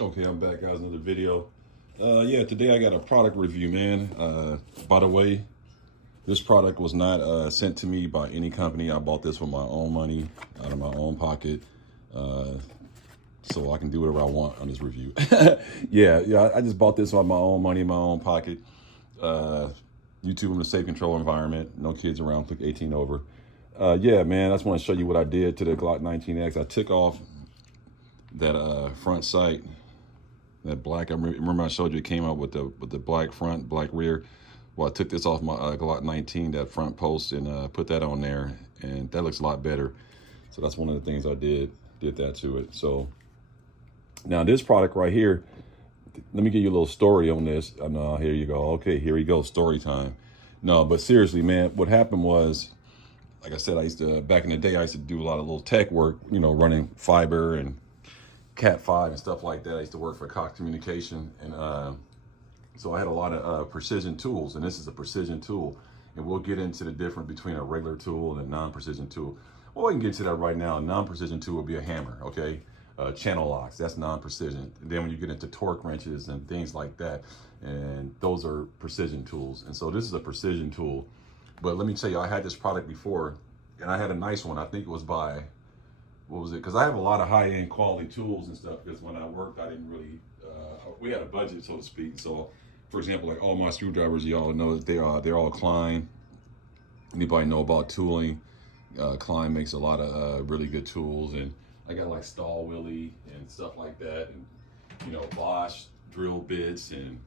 Okay, I'm back, guys. Another video. Yeah, today I got a product review, man. By the way, this product was not sent to me by any company. I bought this with my own money, out of my own pocket, uh, so I can do whatever I want on this review. Yeah, I just bought this on my own money, my own pocket. Uh, YouTube in a safe control environment. No kids around. Click 18 over. Yeah, man. I just want to show you what I did to the Glock 19X. I took off that front sight. That black, I remember I showed you it came out with the black front, black rear. Well, I took this off my Glock 19, that front post, and put that on there, and that looks a lot better. So that's one of the things I did that to it. So now this product right here, let me give you a little story on this. Here you go. Okay, here we go, story time. No, but seriously, man, what happened was, like I said, I used to, back in the day, I used to do a lot of little tech work, you know, running fiber and Cat 5 and stuff like that. I used to work for Cox Communication, and so I had a lot of precision tools, and this is a precision tool. And we'll get into the difference between a regular tool and a non-precision tool. Well, we can get to that right now. A non-precision tool would be a hammer, okay? Channel locks, that's non-precision. And then when you get into torque wrenches and things like that, and those are precision tools. And so this is a precision tool. But let me tell you, I had this product before, and I had a nice one. I think it was by, what was it? Because I have a lot of high-end quality tools and stuff, because when I worked, I didn't really, we had a budget, so to speak. So, for example, like all my screwdrivers, y'all know that they're all KNINE. Anybody know about tooling? KNINE makes a lot of really good tools, and I got like Stahl Willie and stuff like that, and you know, Bosch drill bits, and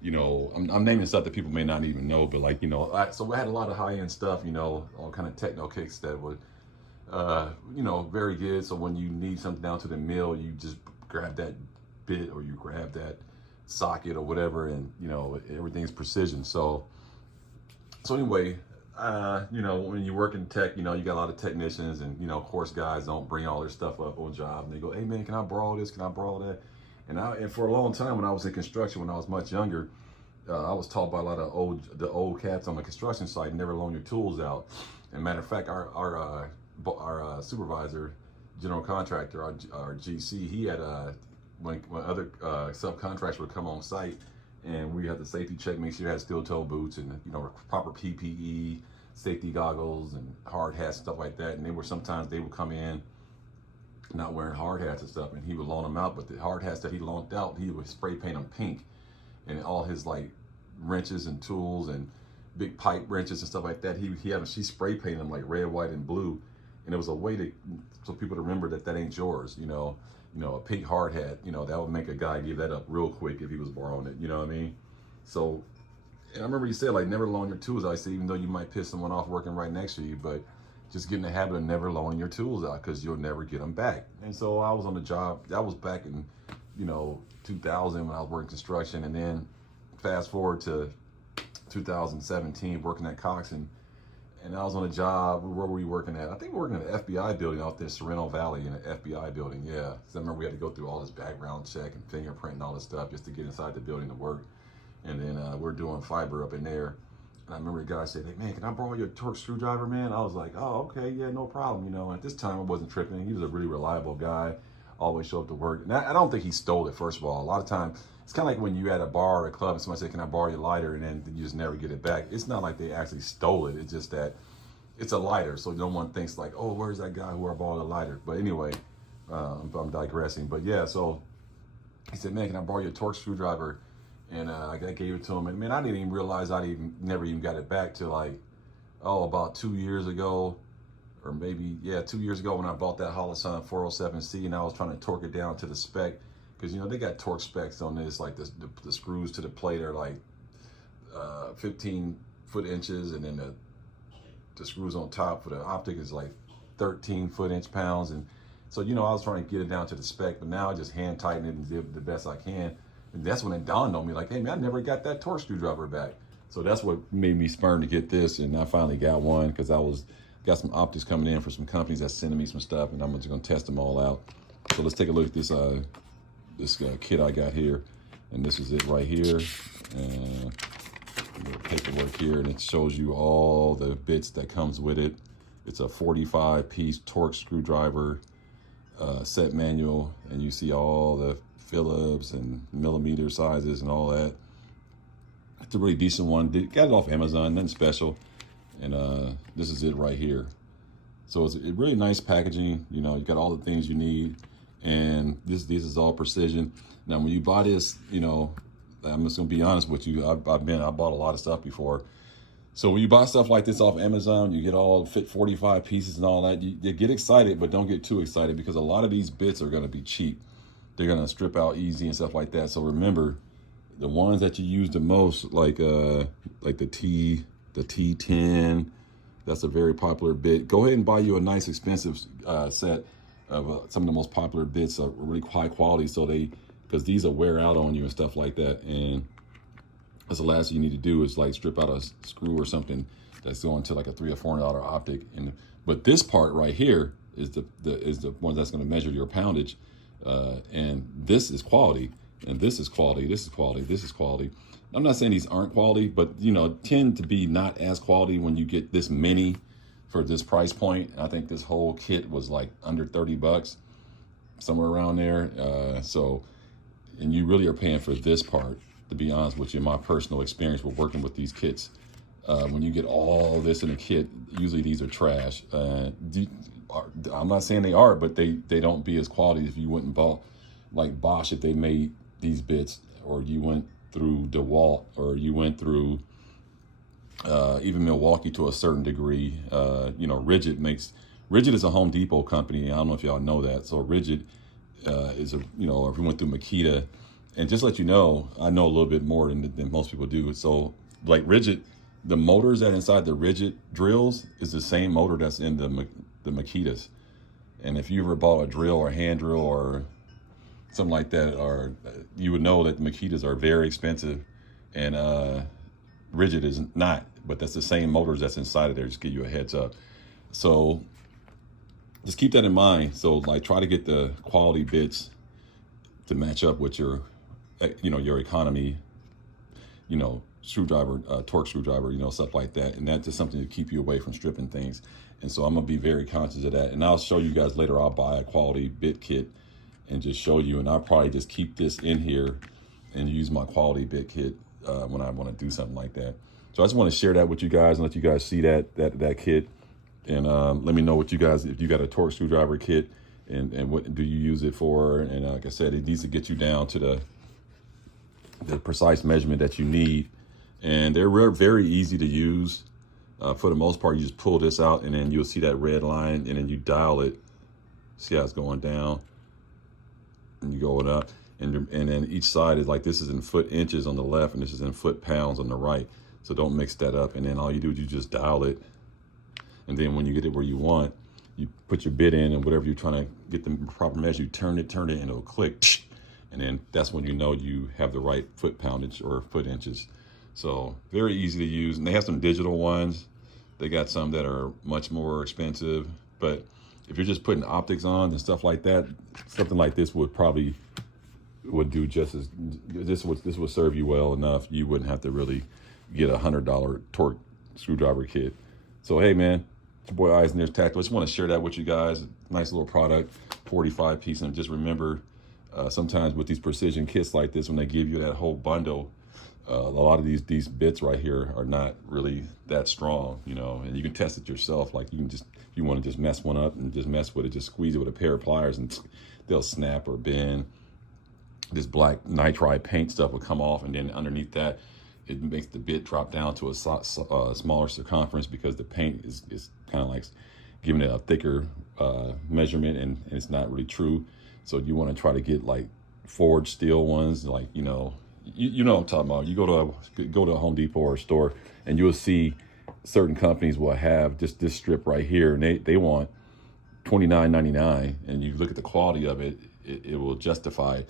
you know, I'm naming stuff that people may not even know, but like, you know, so we had a lot of high-end stuff, you know, all kind of techno kicks that would, you know, very good. So when you need something down to the mill, you just grab that bit or you grab that socket or whatever, and you know, everything's precision. So anyway, you know, when you work in tech, you know, you got a lot of technicians, and you know, of course, guys don't bring all their stuff up on job, and they go, "Hey man, can I borrow this? Can I borrow that?" And for a long time, when I was in construction, when I was much younger, I was taught by a lot of the old cats on the construction site, never loan your tools out. And matter of fact, our supervisor, general contractor, our GC, he had when other subcontractors would come on site, and we had the safety check, make sure you had steel toe boots and you know, proper PPE, safety goggles and hard hats, stuff like that. And sometimes they would come in not wearing hard hats and stuff, and he would loan them out. But the hard hats that he loaned out, he would spray paint them pink, and all his like wrenches and tools and big pipe wrenches and stuff like that, she spray painted them like red, white, and blue. And it was a way so people to remember that ain't yours, you know. You know, a pink hard hat, you know, that would make a guy give that up real quick if he was borrowing it, you know what I mean? So, and I remember you said, like, never loan your tools out. I said, even though you might piss someone off working right next to you, but just get in the habit of never loaning your tools out, because you'll never get them back. And so I was on the job, that was back in, you know, 2000 when I was working construction, and then fast forward to 2017 working at Cox, and I was on a job. Where were we working at? I think we were working at an FBI building out there, Sorrento Valley, in an FBI building. Yeah, because I remember we had to go through all this background check and fingerprint and all this stuff just to get inside the building to work. And then we're doing fiber up in there. And I remember the guy said, "Hey man, can I borrow your torque screwdriver, man?" I was like, "Oh, okay, yeah, no problem." You know, at this time I wasn't tripping. He was a really reliable guy, always show up to work. And I don't think he stole it. First of all, a lot of times it's kind of like when you at a bar or a club and somebody said, "Can I borrow your lighter?" and then you just never get it back. It's not like they actually stole it. It's just that it's a lighter, so no one thinks like, "Oh, where's that guy who I borrowed a lighter?" But anyway, I'm digressing. But yeah, so he said, "Man, can I borrow your torque screwdriver?" And I gave it to him. And man, I didn't even realize never even got it back till like, about 2 years ago, or maybe, yeah, 2 years ago when I bought that Holosun 407C, and I was trying to torque it down to the spec, because you know they got torque specs on this, like the screws to the plate are like 15 foot inches, and then the screws on top for the optic is like 13 foot inch pounds. And so, you know, I was trying to get it down to the spec, but now I just hand tighten it and do the best I can. And that's when it dawned on me, like, hey man, I never got that torque screwdriver back. So that's what made me spurn to get this. And I finally got one, because got some optics coming in for some companies that's sending me some stuff, and I'm just gonna test them all out. So let's take a look at this kit I got here. And this is it right here. And paperwork here, and it shows you all the bits that comes with it. It's a 45 piece torque screwdriver. set manual, and you see all the Phillips and millimeter sizes and all that. It's a really decent one. Got it off Amazon, nothing special. And this is it right here. So it's a really nice packaging. You know, you got all the things you need, and this is all precision. Now, when you buy this, you know, I'm just gonna be honest with you. I bought a lot of stuff before. So when you buy stuff like this off Amazon, you get all fit 45 pieces and all that. You get excited, but don't get too excited, because a lot of these bits are gonna be cheap. They're gonna strip out easy and stuff like that. So remember, the ones that you use the most, like the T10, that's a very popular bit. Go ahead and buy you a nice expensive set of some of the most popular bits are really high quality, so because these will wear out on you and stuff like that. And that's the last thing you need to do is like strip out a screw or something that's going to like a $300 or $400 optic. But this part right here is the one that's going to measure your poundage, and this is quality, and this is quality, this is quality, this is quality. I'm not saying these aren't quality, but you know, tend to be not as quality when you get this many for this price point. I think this whole kit was like under 30 bucks, somewhere around there. And you really are paying for this part, to be honest with you. My personal experience with working with these kits, when you get all this in a kit, usually these are trash. I'm not saying they are, but they don't be as quality if you went and bought like Bosch, if they made these bits, or you went through DeWalt, or you went through even Milwaukee to a certain degree. You know, Rigid is a Home Depot company. I don't know if y'all know that. So Rigid is a, you know, if you went through Makita, and just let you know, I know a little bit more than most people do. So like Rigid, the motors that inside the Rigid drills is the same motor that's in the Makitas. And if you ever bought a drill or hand drill or something like that, or you would know that the Makitas are very expensive, and Rigid is not, but that's the same motors that's inside of there. Just give you a heads up. So just keep that in mind. So like, try to get the quality bits to match up with your, you know, your economy, you know, screwdriver, torque screwdriver, you know, stuff like that. And that's just something to keep you away from stripping things. And so I'm gonna be very conscious of that. And I'll show you guys later. I'll buy a quality bit kit and just show you. And I'll probably just keep this in here and use my quality bit kit when I want to do something like that. So I just want to share that with you guys and let you guys see that kit. And let me know what you guys, if you got a torque screwdriver kit, and what do you use it for. And like I said, it needs to get you down to the precise measurement that you need. And they're very easy to use. For the most part, you just pull this out, and then you'll see that red line, and then you dial it. See how it's going down, and you go it up, and then each side is like, this is in foot inches on the left, and this is in foot pounds on the right. So don't mix that up. And then all you do is you just dial it, and then when you get it where you want, you put your bit in, and whatever you're trying to get the proper measure, you turn it, and it'll click, and then that's when you know you have the right foot poundage or foot inches. So very easy to use. And they have some digital ones. They got some that are much more expensive. But if you're just putting optics on and stuff like that, something like this would do just as, this would serve you well enough. You wouldn't have to really get $100 torque screwdriver kit. So hey man, it's your boy Eisner's Tactical. I just want to share that with you guys. Nice little product, 45 piece. And just remember, sometimes with these precision kits like this, when they give you that whole bundle, a lot of these bits right here are not really that strong, you know, and you can test it yourself. Like, you can just, if you want to just mess one up and just mess with it, just squeeze it with a pair of pliers and they'll snap or bend. This black nitride paint stuff will come off, and then underneath that, it makes the bit drop down to a smaller circumference, because the paint is kind of like giving it a thicker measurement, and it's not really true. So you want to try to get like forged steel ones, like, you know what I'm talking about. You go to a Home Depot or a store, and you'll see certain companies will have just this strip right here, and they want $29.99, and you look at the quality of it, it will justify.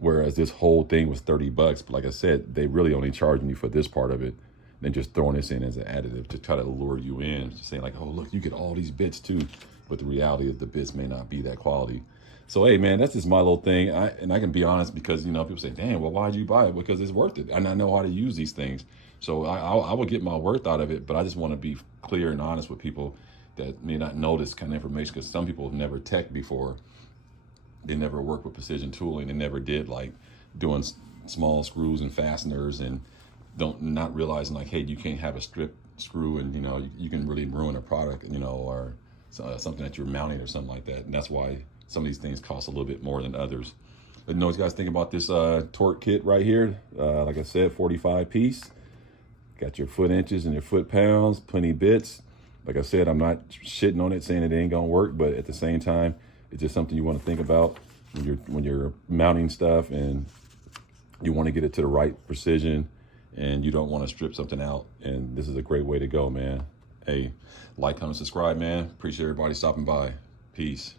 Whereas this whole thing was 30 bucks, but like I said, they really only charging you for this part of it, then just throwing this in as an additive to try to lure you in, just saying like, oh look, you get all these bits too, but the reality is the bits may not be that quality. So hey man, that's just my little thing. And I can be honest, because, you know, people say, damn, well, why'd you buy it? Because it's worth it, and I know how to use these things. So I will get my worth out of it, but I just want to be clear and honest with people that may not know this kind of information, because some people have never teched before. they never worked with precision tooling. They never did like doing small screws and fasteners, and not realizing like, hey, you can't have a strip screw, and you can really ruin a product, or something that you're mounting or something like that. And that's why some of these things cost a little bit more than others. But what you guys think about this torque kit right here? Like I said, 45 piece. Got your foot inches and your foot pounds, plenty bits. Like I said, I'm not shitting on it, saying it ain't gonna work, but at the same time, it's just something you want to think about when you're mounting stuff, and you want to get it to the right precision, and you don't want to strip something out. And this is a great way to go, man. Hey, like, comment, subscribe, man. Appreciate everybody stopping by. Peace.